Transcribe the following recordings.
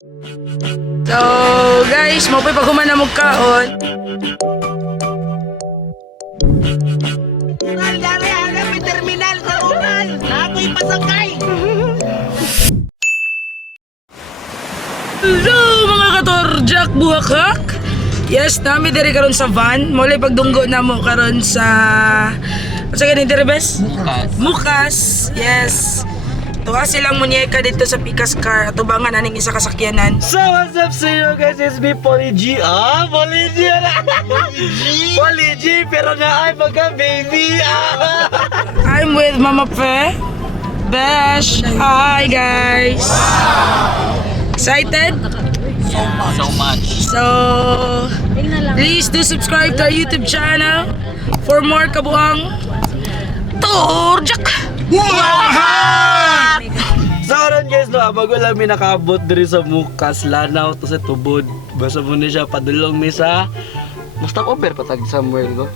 So guys, mo pa paghuman na mong kaon. Dali agad may terminal sa unan. Ako'y pasakay. Hello mga katorjak buhakak. Yes, nami diri karon sa van. Muli pagdunggo na mo karon sa sa ganito diri bes? Mukas. Yes. Tuwa silang munyeka dito sa Pikas Car at tubangan aning isa kasakyanan. So what's up sa inyo guys, it's me Polly G. Polly G na. Polly G pero na ay pagka baby. I'm with Mama Fe. Besh. Hi guys. Excited? So much. So, please do subscribe to our YouTube channel for more kabuang Torjak. So karon guys, no, bago lang mi nakaabot diri sa Mukas, lanaw to sa tubod. Basta mo ni siya padulong mi sa stop over patag somewhere go.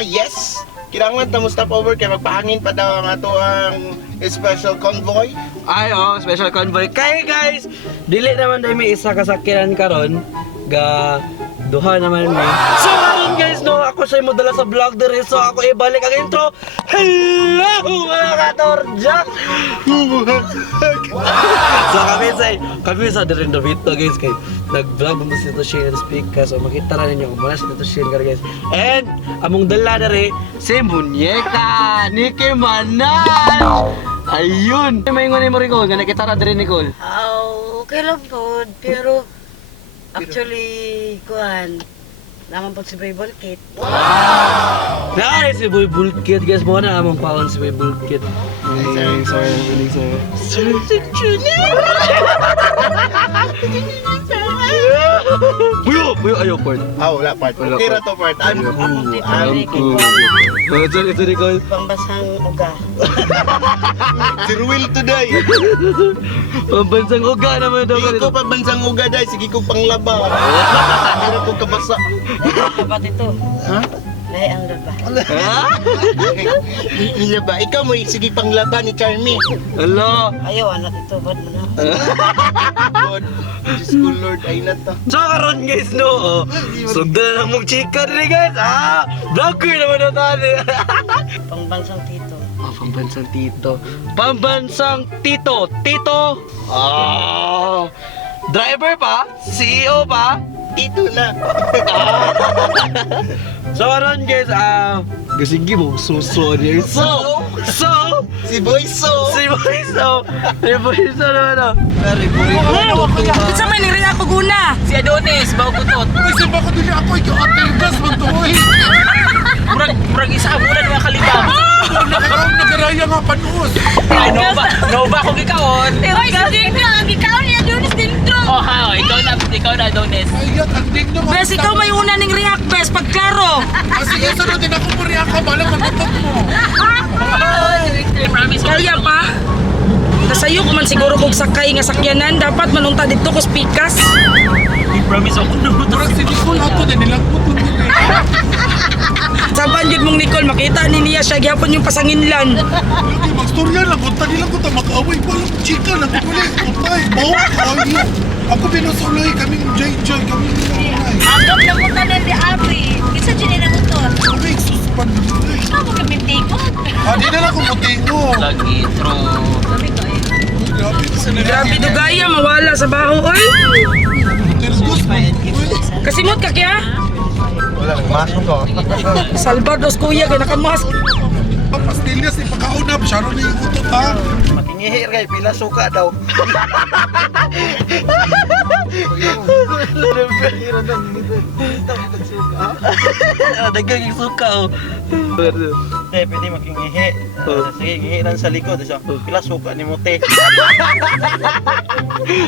Yes. Kailangan ta mo stop over kay magpahangin pa daw ang ato ang special convoy. Ay special convoy. Kay guys, dili naman dai may isa kasakyanan karon ga duha naman mi. So karon guys, no, ako say modala sa vlog diri, so ako ibalik ang intro. Hello mga katorjak. So kami sa diri Davito guys, kay nag-vlog mo sa Shane Speaker, so makita na ninyo kung muna sa Shane guys. And among dala diri si Munyeka Nicki Manal. Ayun. May ingon mo Nicole, nga nakita ra diri Nicole. Okay lang po, pero actually, kuhan, naman po si Brave Kit. Nakari si Boy Bulkit guys, mo na among paon si Boy Bulkit. Sorry. Buyo ayo part. Wala part. Okay ra to part. Ito Nicole. Pambasang uga. Si Ruel today. Pambansang uga naman daw Sige ko pagbansang uga day, sige ko panglaba. Pero ko kabasa. Labat ito. Ha? Lahi ang laba. Ilaba. Ikaw mo sige panglaba ni Charmy. Hello. Ayaw, anak ito, bad mo na. God. Diyos ko Lord, ay na to. So karon guys, no. Sugdan na mong chika rin guys. Vlogger naman na tayo. Pangbansang tito. Pambansang tito. Pambansang tito. Tito. Driver pa? CEO pa? Ito na. So karon guys, sige mo suso niya. So Si Boyso. si Boyso na. Very Sa may niriya ko guna. Si Adonis, bago kutot. Kasi baka dili ako ikaw atirgas mo to. Murag isa bulan mga kalibang. Nagaraya nga panuos. Ay, no ba kung ikaon? Hoy, sige na, ikaw niya doon sa dentro. Oh, ha, ikaw na Adonis. Ayat, ang digno mo. Bes, ikaw may una ning react bes pagklaro. Sige, sunod din ako puri ako. Balang magutot mo. Kaya pa? Kasayo ko man siguro kung sakay nga sakyanan, dapat manunta dito ko Pikas. Promise ako na Murag si Nicole ako din. Nilagputon din. Saban yun mong Nicole, makita ni niya siya gyapon yung pasanginlan. Lagi, magstorya lang. Kunta nilang kunta. Mag-away pa lang. Chika lang. Kulit. Kuntay. Bawa ka. Ako binusuloy. Kaming Joy. Kaming nanay. Anggap lang mo tanan di Abri. Isa dyan na motor. Ay, suspan. Ikaw mo kami tingkot. Di na lang kung mutingo. Lagi, true. Sabi ko eh. Grabe. Grabe dugaya, mawala sa baho, oy. Tergos mo. Kasimot ka kaya? Wala, masok ko. Salvados kuya, kaya nakamas. Pastillas, ipakaunap. Siya rin yung utot ha. Makingihir kay pila suka daw. Dagang suka oh. Pwede makingihi. Sige, gihi lang sa likod. So, pila suka ni Mote.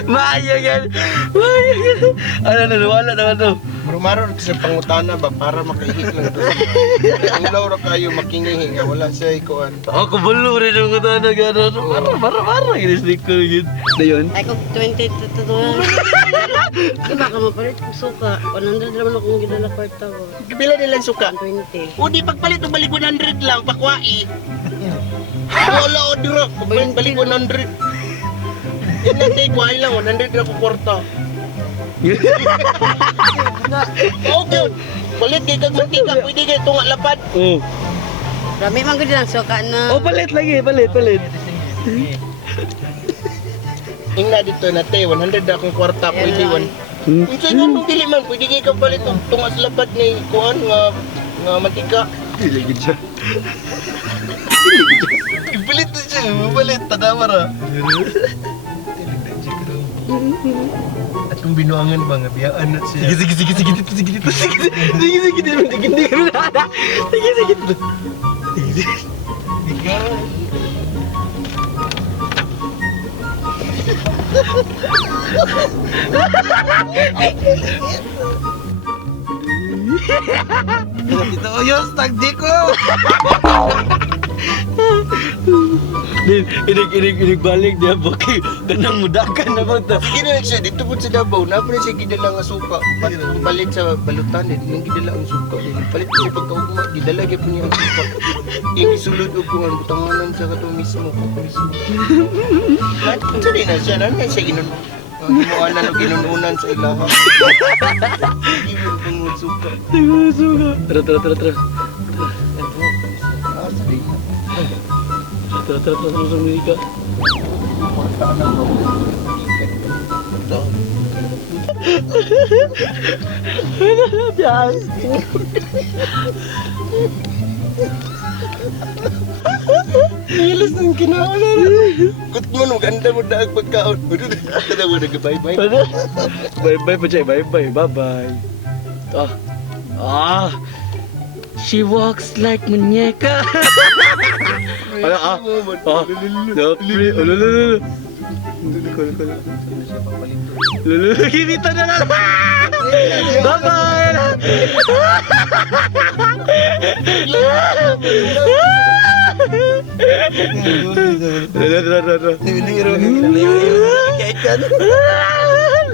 Maayo yan. Wala naman to. Marumaro sa pangutana ba para makahihik lang to. Ang laura kayo makingihi nga wala siya ikuan. Ako bulo rin yung kuta na gano'n. Para ginislik ko yun. Na yun? Ay kung 20 to Diba ka mapalit kung suka? 100 naman akong ginala kwarta ko. Bila nilang suka. 20. O di pagpalit ng balik 100 lang, pakwai. Wala o duro, balik 100. Yan na take why lang 100 na ko kwarta. Okay. Palit kay kag mantika, pwede kay tunga lapad. Oh. Rami man gud lang suka na. Oh, palit lagi, palit. Ingna dito na te 100 na akong kwarta, pwede Yan lang. Unsa nga nung dili man pwede kay kag palit og tunga sa lapad ni kuan nga mantika. Dili gid siya. Ipalit na siya, mapalit, tadamara. At kung binuangan ba nga, biyaan na siya. Sige. Ikaw. Dito oyos, tagdi ko. Din, inig balik dia baki. Ganang mudakan na ba ta? Sige na siya, dito po sa Davao, na po na siya gidala nga suka. Palit sa balutan, nang gidala ang suka. Palit po siya pagkaugma, gidala po niya ang suka. Yung isulod o kung ang butanganan sa kato mismo. At kung sali na siya, na siya ginuunan o ginuunan sa ilaha. Hindi mo kung suka. Tara. Ah, sorry. Tara, Mika. Nilis ng kinaulan. Kut mo no, ganda mo na ang pagkaon. Tada mo nag-bye-bye. Bye-bye pa siya, bye-bye. Bye-bye. She walks like muñeca. Kinita na lang. Bye-bye.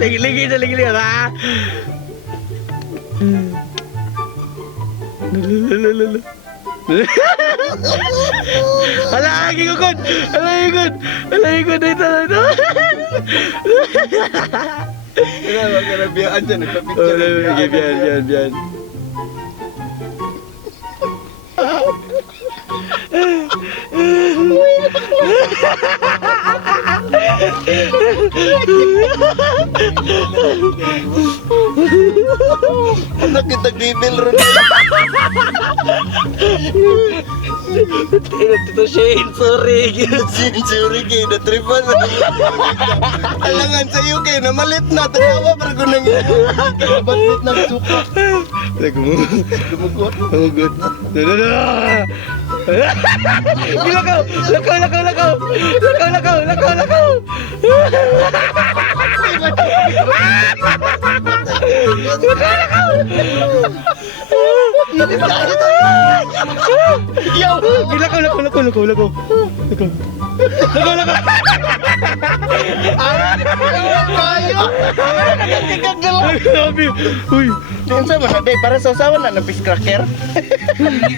Lagi-lagi na. Alagi ko kon. Dito. Wag ka na biyaan dyan, nagpapicture. Biyan. Anak kita gibil ron. Tito Shane, sorry. Sorry kay natripan. Alangan sa iyo kay namalit na tawa para ko nang batit na suka. Lumugot. Lakaw. Yo, lakaw. Uy, Unsa man na day para sa usawan na fish cracker.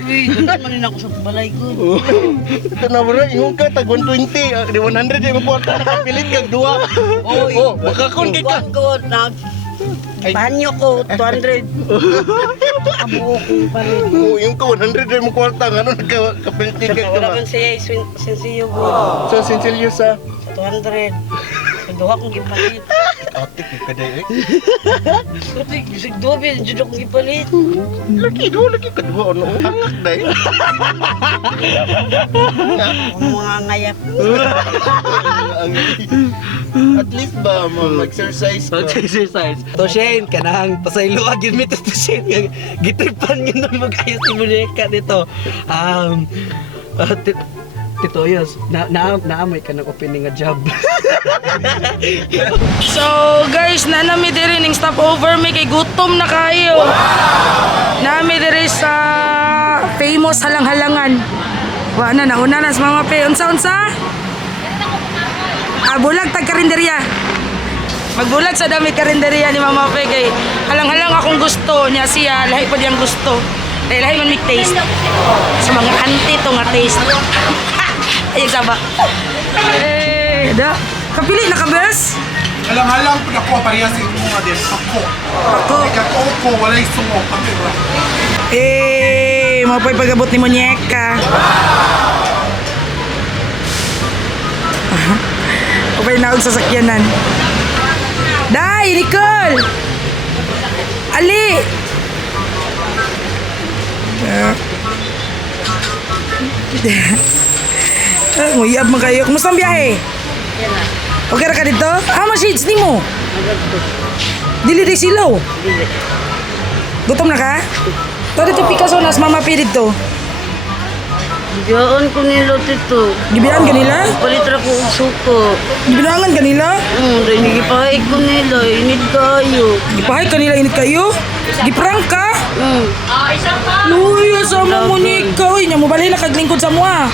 Uy, dito man rin ako sa balay ko. Ito na bro, yung ka tag 120, di 100 yung porta nakapilit kag duwa. Oh, baka kon kay ka. Kuwan ko, banyo ko, 200. Abo ko pa rin. Oh, yung ka 100 yung kwarta ngano nakapilit kag Wala duwa. man siya, sensiyo ko. So sincerely sa 200. Duha kong gipalit. atik ka day. Kasi gisig dobe, jud akong gipalit. Lagi ka duwa ano hangak day. Ang mga ngayap. At least ba mag-exercise ka? exercise. To Shane, kanang pasaylo agin mi to Shane. Gitripan yun na mag-ayos si Muñeca dito. Tito Yos, naamoy ka ng opening nga job. So guys, nanami diri ning stopover mi kay gutom na kayo. Nami diri sa famous halang-halangan. Wa na nauna na sa mga pe. Unsa? Bulag tag karinderya. Magbulag sa dami karinderya ni Mama Pe kay halang-halang akong gusto niya siya, lahi pa diyang gusto. Dahil lahi man mi taste. Sa mga auntie to nga taste. Ayun saba. Da. Kapili na ka, bes? Halang-halang po ako, parehas sa imo nga din. Ako. Ako. Ikaw ko, walay sungok. Ako ba? Mapay pagabot ni Monyeka. Mapay naog sa sakyanan. Day, Nicole! Ali! Nguyab mo kayo. Kumusta ang biyahe? Okay ra ka dito? Shades ni mo. Dili di silaw. Gutom na ka? To dito Picasso nas mama pi dito. Diyan ko nilo tito. Gibian kanila? Palitra ko og suko. Gibilangan kanila? Dahil nagipahay ko nila. Init kayo. Gipahay kanila init kayo? Giprank ka? Luya sa mo Monica. Uy, nya mo balay na kaglingkod sa mua.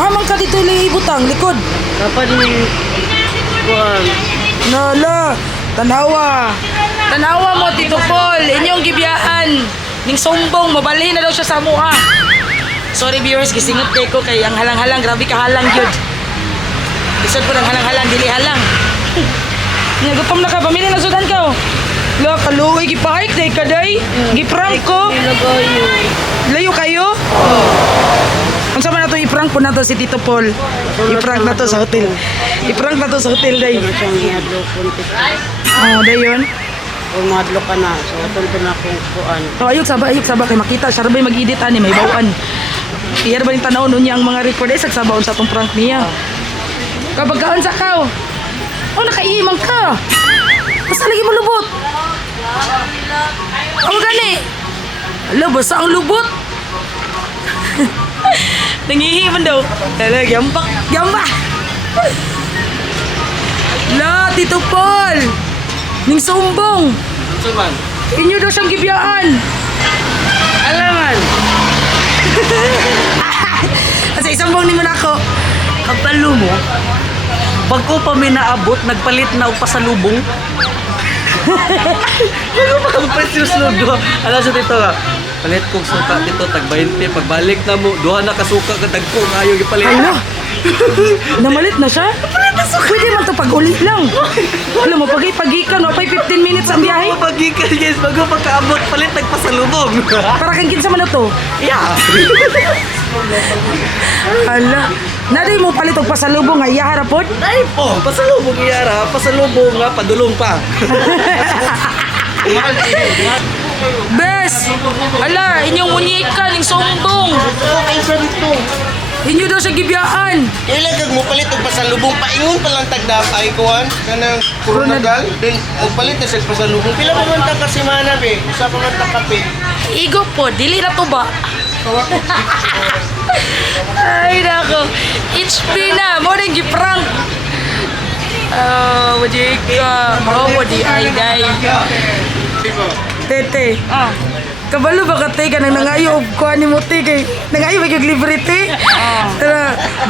Hamang ka dito ibutang likod. Dapat ni kuan. Nala, tanawa. Tanawa mo Tito Paul, inyong gibiyaan. Ning sumbong, mabalhin na daw siya sa mua. Sorry viewers, gisingot kay ko kay ang halang-halang, grabe ka halang yun. Isod ko ng halang-halang, dili halang. Gutom na ka, pamili na sudan ka. La, kaluoy, gipahik, day ka day. Giprank ko. Nila kayo. Layo kayo? Ang sama na to, iprank po na to si Tito Paul. Iprank na to sa hotel. Iprank na to sa hotel, day. Ano siyang iadlo ko tito. Oh, day yun. Kung madlo ka na. So, ito na akong kuan. So, ayok saba kay makita. Siya rin mag-edit ani, may bawaan. Iyar ba yung tanaw nun niya ang mga record ay sagsabaon sa itong prank niya. Kapag kaon sa kaw. Oh, nakaimang ka. Basta lagi mo lubot. Oh, gani. Ala, basta ang lubot. Nangihiman daw. Ala, gambak. Gambak. La, Tito Paul. Ning sumbong. Suman. Inyo daw siyang gibiyaan. Alaman. Kasi isambong ni mo na ako. Kabalo mo, pag ko pa may naabot, nagpalit na og pasalubong. Bago pa ang precious load do. Ala sa dito nga. Palit kong suka dito tag 20, pagbalik na mo, duha na kasuka ka dagko ngayon ipalit. Ano? Namalit na siya? Pwede man ito pag-uli lang. Alam mo, pag-ipagikan, pa'y 15 minutes ang biyahe. Pagikan guys, bago pagkaabot, palit nagpasalubong. Para kang kinsa man na to. Yeah. Hala. Naday mo palit og pasalubong nga iya harapon? Ay po, pasalubong iyara, pasalubong nga, padulong pa. Bes! Hala, inyong munyika, ning sumbong. Okay sa dito. Inyo daw siya gibiyaan. Ilagag mo palit og pasalubong paingon pa lang tagdap ay kuan kanang Coronadal then og palit na sa pasalubong pila pa man ta ka semana be usa pa man ta kape. Igo po, dili na to ba? Ay, nako. HP na, mo rin giprank. Wadi ka. Wadi ay day. Tete. Kabalo ba ka te ka nang nangayo og kuha ni mo te kay nangayo ba yung libre te?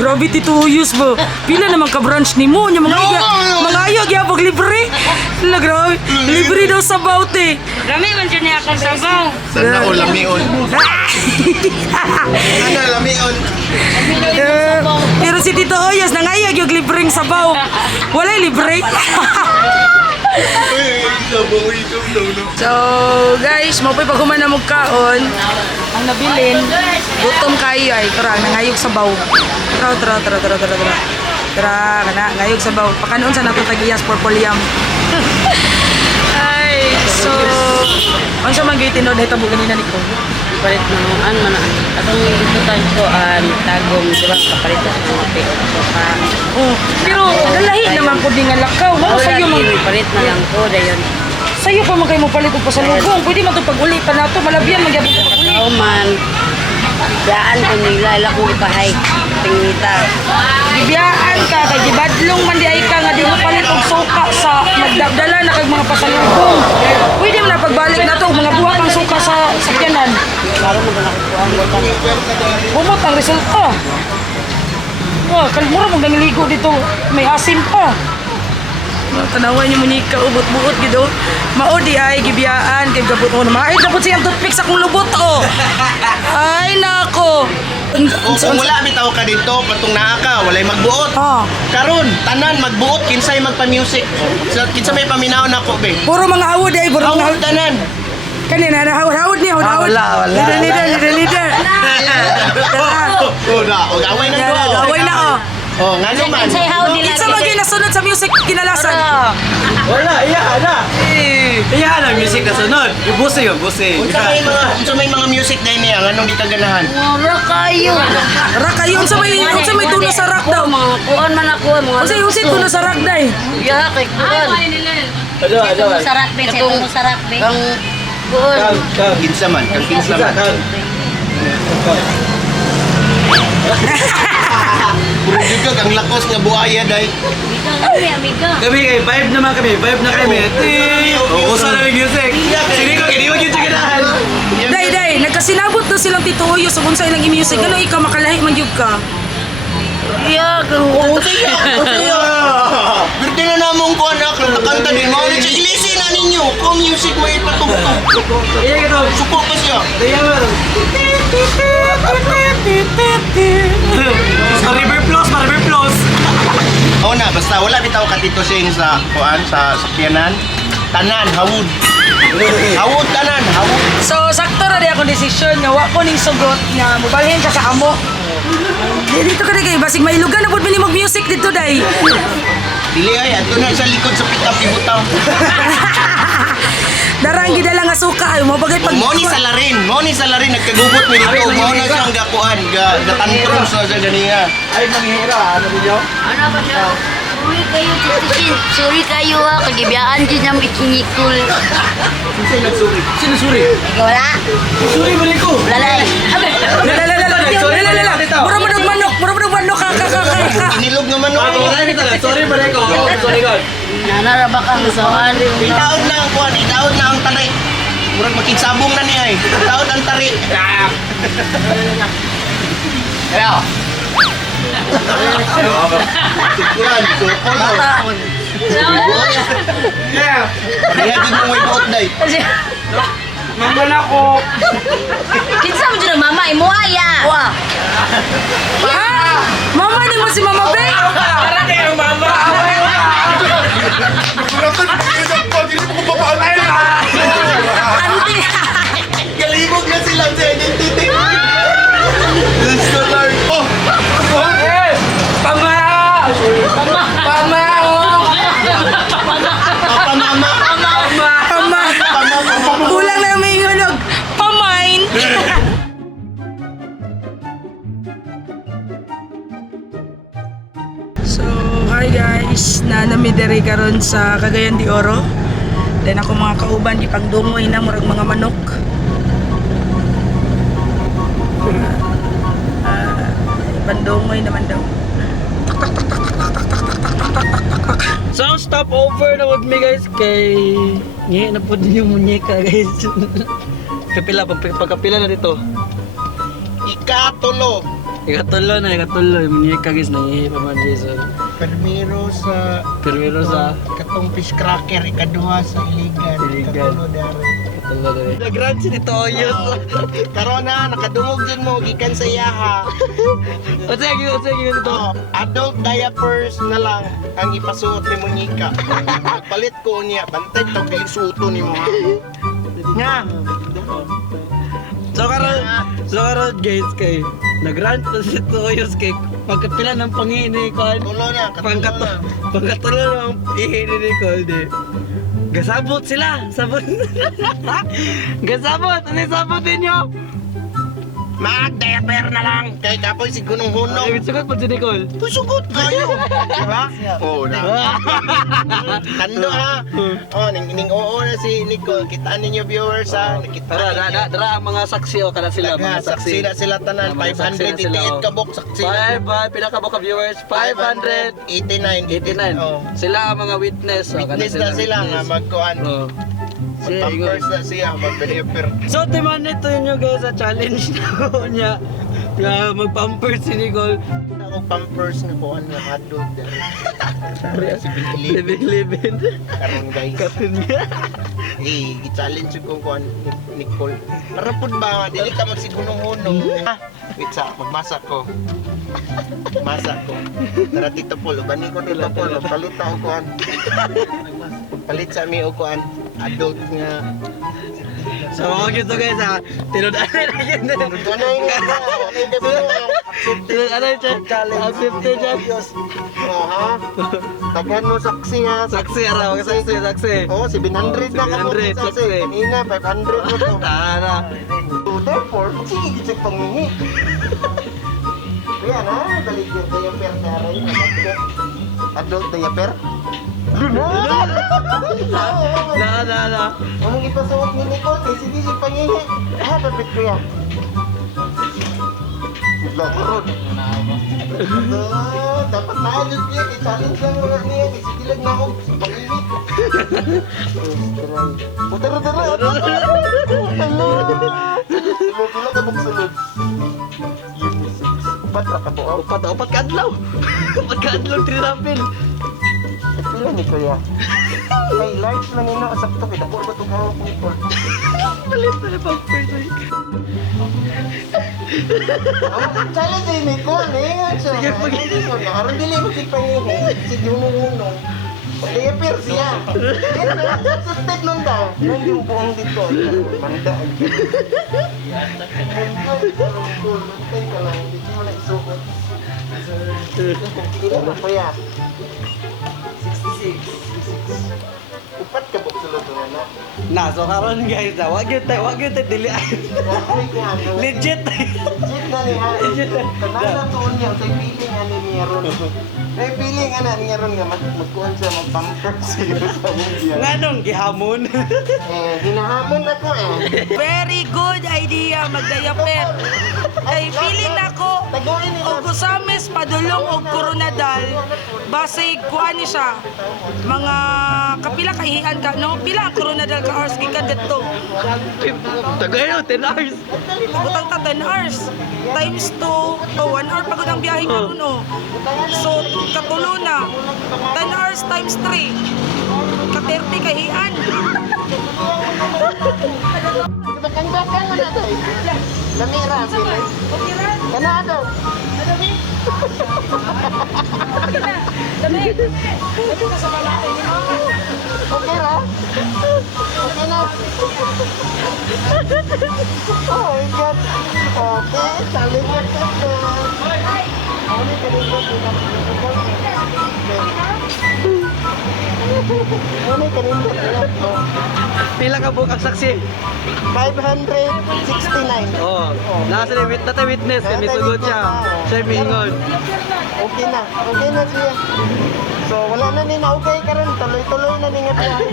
Grabe tituyos ba? Pila naman ka branch ni mo nya mga ayo gyapon libre. La grabe. Libre daw sa te. Rami man dyan niya akong sabaw. Sana o lamion. Sana lamion. Pero si Tito Oyos nangayag yung libreng sabaw. Walay libre. So guys, mapoy pag human na magkaon, ang nabilin, gutom kayo ay tara, nangayog sabaw. Tara, kana ngayog sabaw. Pakanoon sa natatagiyas porpolyam. Ay, so ang sa mga gitinod ay tabo ganina ni ko. Palit na mo, man atong ikutan ko, tagong, di ba, kapalit na sa mga peo. So, Oh, pero dalahi naman po din nga lakaw. Mo sayo mo. palit na lang ko, dayon. Sayo pa man kayo mo palit og pasalubong. Pwede man to pag-ulitan nato, malabyan man gyapon to pag-ulit. Tao man, daan ko nila, ila ko ipahay, tingita. Gibiyaan ka kay gibadlong man di ay ka nga di mo palit og suka sa nagdabdala na kag mga pasalubong. Pwede man na pagbalik nato og mga buha kang suka sa sakyanan. Lalo na ba nakukuha ang butang? Bumot ang resulta. Wah, kalmura mong nangligo dito. May asim pa. Tanawan niyo Monica, ubot-buot gido. Mao di ay gibiyaan kay gabot ko na. Ay, dapat siyang toothpick sa kong lubot oh. Ay nako. O kung wala bitaw ka dito, patong naa ka, walay magbuot. Oh, Karon, tanan magbuot, kinsay magpa-music. Kinsa may paminaw na ko, be. puro mga awod ay, puro mga Awag awod. tanan. Kanina, hawad niya, hawad. wala. Leader. O na, o gaway na ko. Away na, oh. O, nga naman. Say how nila. Kinsa maging nasunod sa music kinalasan? Wala, iya na. Iya na, music na sunod. Ibuse yun, buse. Unsa may mga music dahil niya, anong di kaganahan? Mura kayo. Rock kayo, unsa may tuno sa rock daw? Mga kuan man ako. Mga Unsa tuno sa rock day? Ya, kay kuan. Ano? Sarap din. Itong sarap din. Kang kuan. Kinsa man, kang kinsa man. Puro juga kang lakos nga buaya day. Amiga. Kami kay vibe naman kami, vibe na kami. O, usa na yung music. Sige ko, hindi mo yung tiganahan. Day, nagkasinabot na silang Tito Uyo sa unsa ilang i-music. Ano ikaw makalahi man gyud ka? Ya, kang Birte na namong ko anak, nakanta din mo. Ilisin na ninyo, kung music mo ipatugtog. Iya ka to. Suko pa siya. Iya mo. River Plus. O na, basta wala bitaw ka Tito Shane sa kuan sa sakyanan. Tanan, hawud. Hawud tanan, hawud. So, sakto ra di akong desisyon nga wa ko ning sugot nga mobalhin ka sa amo. Dito ka na kay basig mailugan na pud mi mag music dito day. Dili ay adto na sa likod sa pick-up ibutaw. Darang gid lang nga suka ay mo bagay pag Mo ni salarin nagkagubot mi dito. Mo na siyang gakuan, gatantrum sa ganiya. Ay, manghihira. Ano din yun? ano ba siya? Sorry kayo, titisin. Sorry kayo ha. Kagibiyaan din ng ikinikul. Sino suri? Wala. Suri balik ko. Lalay. Mura mo ng manok ka. Inilog naman no. Sorry balik ko. Sorry God. Nanaraba kang sawali. Itaod na ang kuan, itaod na ang tari. Murag makigsabong na niya eh. Itaod ang tari. Kaya. Sikuran, sukol. Kaya. Kaya din mo may buot day. Manggal ako. Kinsa mo dyan mama, imuaya. Wow. Ha? Mama ni mo si Mama Be? Para kayo mama. Nakulatan, isang pa, hindi mo ko papaan. Ante. Galibog na sila sa identity. Gusto lang. Oh! Pama! Pama! Pamama! Pama. Kulang na may hulog. Pamain. So, hi guys. Nanamidere karon sa Cagayan de Oro. Then ako mga kauban di pagdungoy na murag mga manok. Bandungoy naman daw. So, stop over na with me guys kay ngayon na po din yung munyeka guys. Pagkapila na dito. Ikatulo. Ikatulo yung munyeka guys, nangihi pa man Jason. Permiro sa Pero sa katong fish cracker, ikaduha sa iligan. Iligan. Ikatulo dari. ikatulo na rin. Nag-run si Tito Oyos. Karon na, nakadungog din mo, gikan sa yaha. O sige dito. Oh, adult diapers na lang ang ipasuot ni Monica. Palit ko niya, bantay to bilis suto ni mo ha. Nga. So karon guys kay nag-run pa si Tito Oyos kay pagkapila ng pangini ko. Tulo na, katulo na. Pagkatulo ng ihini ni Colde. Gasabot sila! Sabot! Gasabot! Ano yung sabot ninyo? Mag-diaper na lang. Kay kapoy si Gunong Hunong. Ay, sagot pa si Nicole. Pusugot kayo. Diba? Oo na. Tando ha. Oh, ning oo na si Nicole. Kitaan ninyo viewers ha. Nakita Dara ang mga saksi o kana sila. Mga saksi na sila tanan. Mga saksi na 500 sila, itiit oh. kabok saksi. Pinakabok ka viewers, 589. 589. Oh. Sila ang mga witness. Witness na sila nga magkuhan. Oh. Mag-pampers na siya. Mag-diaper. So, timan nito nyo guys sa challenge na niya. Magpampers si Nicole. Ako pampers na kuhan ng adult. Living. Karon guys. Katin nga. I-challenge ko kuan Nicole. Para pud ba dili ka magsigunong-hunong. Wait sa magmasak ko. Masak ko. Tara Tito Paul, bani ko Tito Paul, palit ako kuan. Palit sa mi og kuan adult nga. So mga gito guys ha. Tinod-anay na yun. Ganay nga ba? Tinod-anay siya. Ang 50 dyan. Ha? Daghan mo saksi ha. Saksi araw. Saksi. Oh, 700 na ka mo 700, saksi. saksi. Kanina 500 mo to. Tara. So therefore, sige sa pangingi. Kaya na, balik yung diaper na rin. Adult diaper. Na. Anong ipasuot ni Nicole? Sige si pangingi. Dapat ko yan. Lagrod. Dapat maayos niya. I-challenge lang wala niya. Sige lang na ako. Pangingi. Tara. Hello. Pila ka bang sunod? Upat ra ka po. Upat ka adlaw. Upat ka adlaw trinapin. Pila ni Kuya? Ay, large lang ino. Sakto kita. Puro ba itong hawak mo ito? Balit na pang person. Challenge din ni Kuya. Sige, pag- Harang dili mo si Pangihi. Sige, unong-unong. Pag-i-appear siya. Sustain nun daw. Nung yung buong dito. Manda. Sustain ka lang. Hindi mo na isuot. Kila na Kuya. 66. Upat ka buk sulod mo na. Na, so karon guys, wag yun tayo dili. Ay, kung ano. Legit. Legit na ni ha. Legit na. Kanala tuon niya. Say feeling ano niya ron. Say feeling ano niya ron nga. Magkuhan siya. Mag-pamper siya sa media. Nganong gihamon. Hinahamon ako Very good idea magdayaper. Kay feeling nako Taguin ni og kusames padulong og koronadal basig kuan ni siya. Mga kapila ka ihian ka no pila ang koronadal ka hours gikan dito. Tagayo 10 hours. Butang ta 10 hours times 2 to 1 hour pagod ang biyahe karon oh. So katulo na 10 hours times 3 ka 30 kahian. Bakang-bakang mo na to. Lamira ang pilay. Kana daw. Okay ra? Okay na? Oh my God. Okay, saling ka to. Ano ka rin ba? Ano ka rin ba? Pila ka bukang saksi? 569. Oh, nasa ni witness kami sugod siya. Siya mingon. Okay na siya. So wala na ni naugay karon, tuloy-tuloy na ni nga biyahe.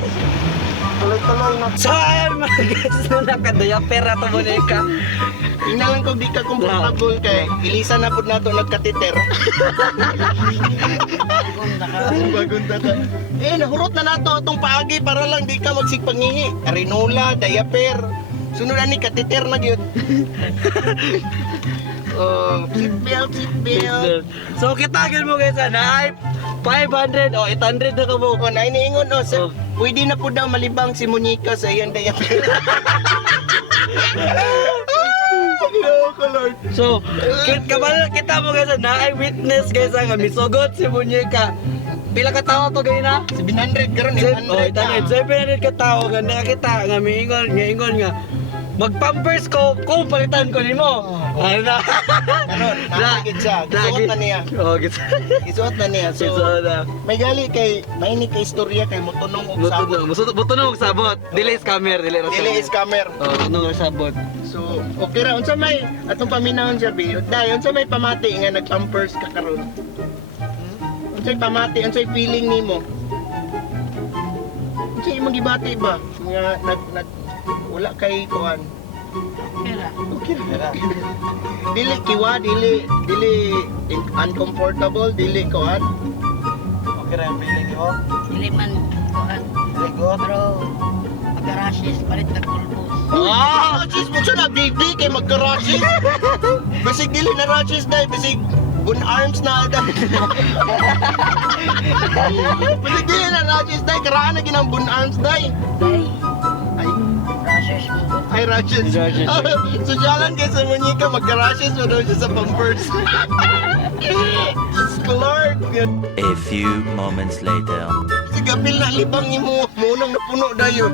Tuloy-tuloy na. So ayan mga guys, nakadaya pera to boneka. Tingnan lang kung di ka comfortable kay ilisa na pud nato nagkatiter. Bagunta ka. Nahurot na nato atong paagi para lang di ka magsigpangihi. Arinola, diaper. Sunod ani katiter na gyud. Oh, seatbelt. So kita gyud mo guys na ay 500 o 800 na ka mo. Oh, na iniingon Oh. sir. Pwede na po daw malibang si Monica sa iyang diaper. So, kita mo guys na ay witness guys nga misugot si Muñeca. Pila ka tao to gani na? 700 karon Oh, 800. 700 ka tao nga nakita nga miingon nga magpampers ko kung palitan ko nimo. Ano na? Karon, nakagid siya. Gisuot na niya. Oh, git. Gisuot na niya. So, na. may gali kay may kay istorya kay mutunong og sabot. Buto sabot. Dili scammer, dili Dili scammer. Oh, ano sabot. So, okay ra unsa may atong paminahon siya bi. Dayon unsa may pamati nga nagpampers ka karon. Unsay pamati, unsay feeling nimo? Unsay imong gibati ba? Nga nag wala kay kuan. Okay ra. Dili kiwa, dili uncomfortable, dili kuan. Okay ra ang feeling mo? Dili man kuhan. Dili good. Pero pagka-rashes, palit na pulbos. Ah, sis mo siya na baby kay magka-rashes. Basig dili na rashes dai, basig Gun arms na ada. Balik din na rashes day, karaan na ginang bun arms day. Day, Ay, rashes mo. ay rashes. So jalan kayo sa munyika, magka-rashes mo daw siya sa pampers. Clark! A few moments later. Si Gabil na libang ni mo, munang napuno dayon.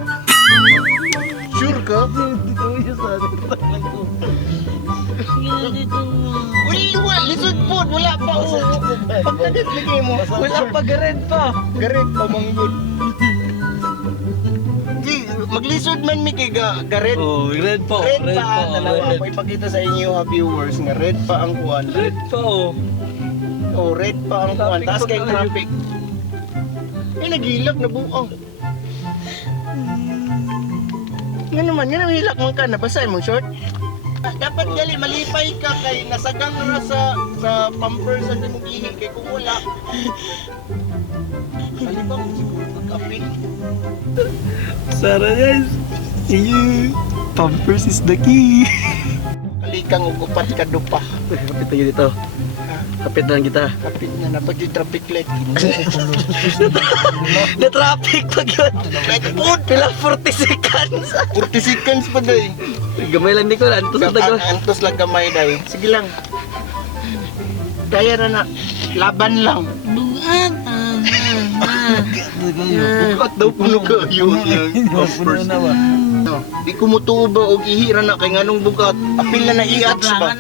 Sure ka? Wala, lisod po, wala pa o. Pagkadit lagi mo. Wala pa gared pa. Garet pa manggod. Di, maglisod man mi kay garet. Oh, red pa. Red Red pa pa. ang dalawa. Red. Ako ipakita sa inyo ha viewers nga red pa ang kuwan. Red pa oh. Oh, red pa ang kuwan. Traffic Taas pa kay tayo. traffic. Eh, nagilak na buang. Nga naman, nga naman hilak mo ka. Nabasa mong short? Dapat gali malipay ka kay nasagang na sa pampers sa mong ihi kay kung wala. Kalibang siguro magkape. Sarah guys. See you. Pampers is the key. Kalikang ugupat ka dupa. Kapit tayo dito. Kapit na lang kita. Kapit na napag yung traffic light. Na traffic pag yun. Like food! Pila 40 seconds. 40 seconds pa day. Gamay lang Nicole. Anto sa tago. Antos lang gamay day. Sige lang. Kaya na na. Laban lang. Bukat daw puno ka yun lang. Pampers. No, di ko mutuo ba og ihira na kay nganong bukat. Apil na naiats ba?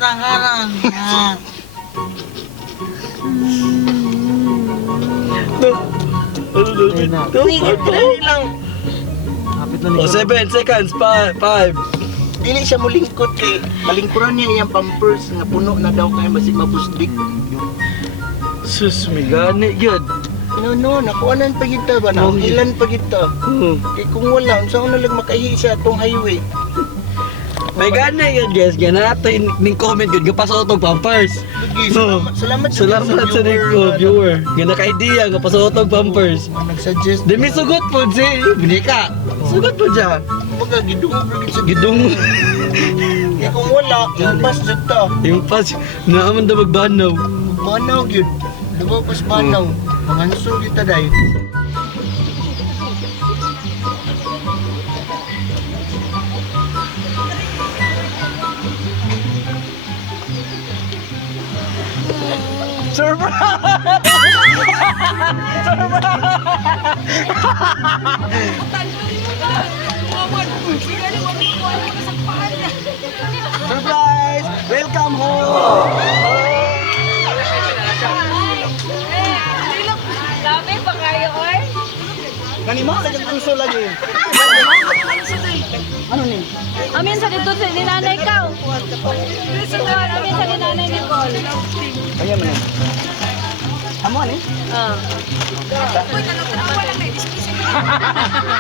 Sige, dali lang. Oh, 7 seconds. 5. Dili siya mulingkot kay malingkuran niya iyang pampers nga puno na daw kay basig mabusdik. Sus, may gani yun. No, nakuanan pa kita ba? Naugilan pa kita. Kay kung wala, unsa ko na lang makaihi sa atong highway. May gani yun guys. Ganata ning comment yun. Gapasok itong pampers. Lagi, salamat Salamat sa viewer. Nga naka-idea. Gapasok itong pampers. Nag-suggest. Demi sugot po si Binika. Sugot po dyan. Kumbaga, gidungog lagi sa Gidung. Kaya kung wala, impas dyan ta. Yung pas, naaman daw magbanaw. Banaw yun. Lumabas banaw. Mangansol kita dahil. Surprise! Welcome home! Dami pa kayo, oy. Kanima, lagi puso lagi. Ano ni? Amin sa dito sa ninanay ka. Sunod, amin sa ninanay ni Paul. Ayan man. Amo ni? Ah.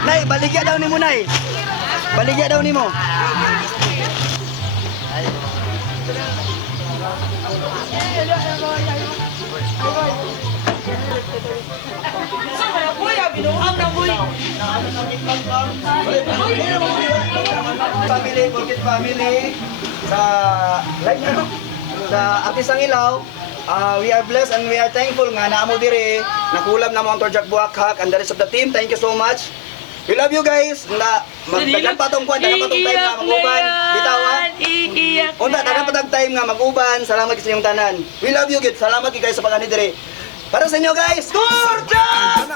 Nay, baligya daw ni mo, Nay. Baligya daw ni mo. Family, Bulkit family, sa like nyo, sa Atis ang Ilaw, we are blessed and we are thankful nga naamo dire, nakulab na mo ang Torjak Buhakhak and the rest of the team. Thank you so much. We love you guys. Magdagan pa tong kwan, dagan pa tong time nga mag-uban. Bitaw ha. Unta, dagan pa tong time nga mag-uban. Salamat sa inyong tanan. We love you gid. Salamat kay guys sa pagani dire. Para sa inyo guys, Torjak!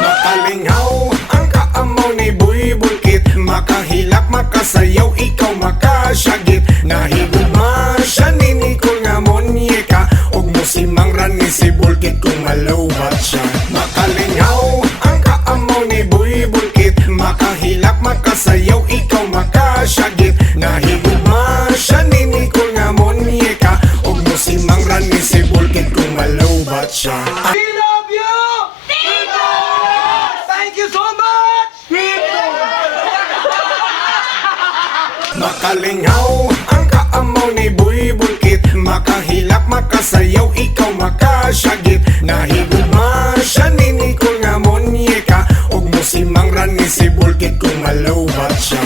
Makalingaw ang kaamaw ni Boy Bulkit, makahilak, makasayaw, ikaw makasyagit. Nahigugma siya ni Nicole nga monyeka, og musimang rani si Bulkit kung malawat siya. Makalingaw ang kaamaw ni Boy Bulkit, makahilak, makasayaw, ikaw makasyagit. Nahigugma siya ni Nicole nga monyeka, og musimang rani si Bulkit kung malawat siya. We love you! Thank you so much! Makalingaw ang kaamaw ni Boy Bulkit, makahilak, makasayaw, ikaw makasyagit. Nahigugma siya ni Nicole nga monyeka, og musimang rani si Bulkit kung malawat siya.